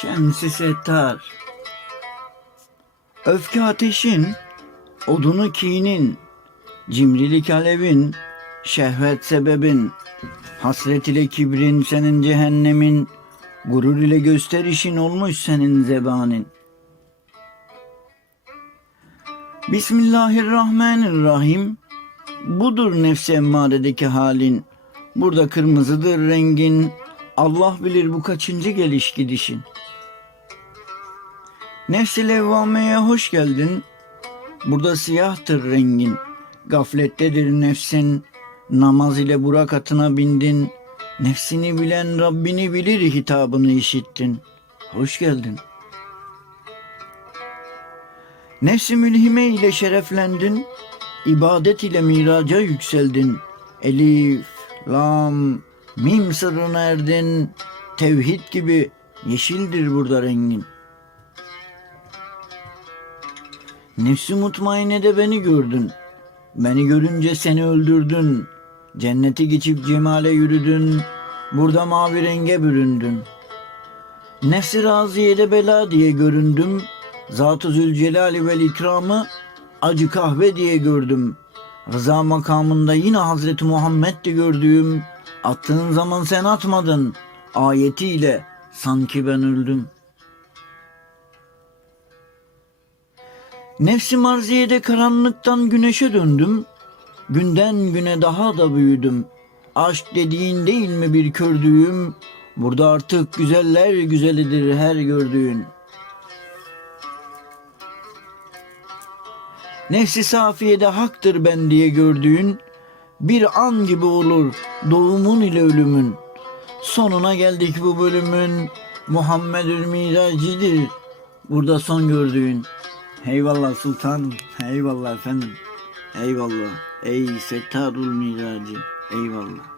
Şemsi Settar Öfke ateşin, odunu kinin, cimrilik alevin, şehvet sebebin, hasret ile kibrin senin cehennemin, gurur ile gösterişin olmuş senin zebanin. Bismillahirrahmanirrahim. Budur nefsi emmaredeki halin. Burada kırmızıdır rengin. Allah bilir bu kaçıncı geliş gidişin. Nefsi levvameye hoş geldin. Burada siyahtır rengin. Gaflettedir nefsin. Namaz ile burak atına bindin. Nefsini bilen Rabbini bilir hitabını işittin. Hoş geldin. Nefsi mülhime ile şereflendin. ibadet ile miraca yükseldin. Elif, lam, mim sırrına erdin. Tevhid gibi yeşildir burada rengin. Nefsi mutmainne de beni gördün. Beni görünce seni öldürdün. Cenneti geçip cemale yürüdün. Burada mavi renge büründün. Nefsi raziyede bela diye göründüm. Zat-ı Zülcelali vel ikramı acı kahve diye gördüm. Rıza makamında yine Hazreti Muhammed'di gördüğüm. Attığın zaman sen atmadın. Ayetiyle sanki ben öldüm. Nefsi marziyede karanlıktan güneşe döndüm. Günden güne daha da büyüdüm. Aşk dediğin değil mi bir kördüğüm? Burada artık güzeller güzelidir her gördüğün. Nefsi safiyede haktır ben diye gördüğün. Bir an gibi olur doğumun ile ölümün. Sonuna geldik bu bölümün. Muhammedül Miracidir. Burada son gördüğün. Eyvallah sultanım. Eyvallah efendim. Eyvallah. Ey Settarul Miracı. Eyvallah.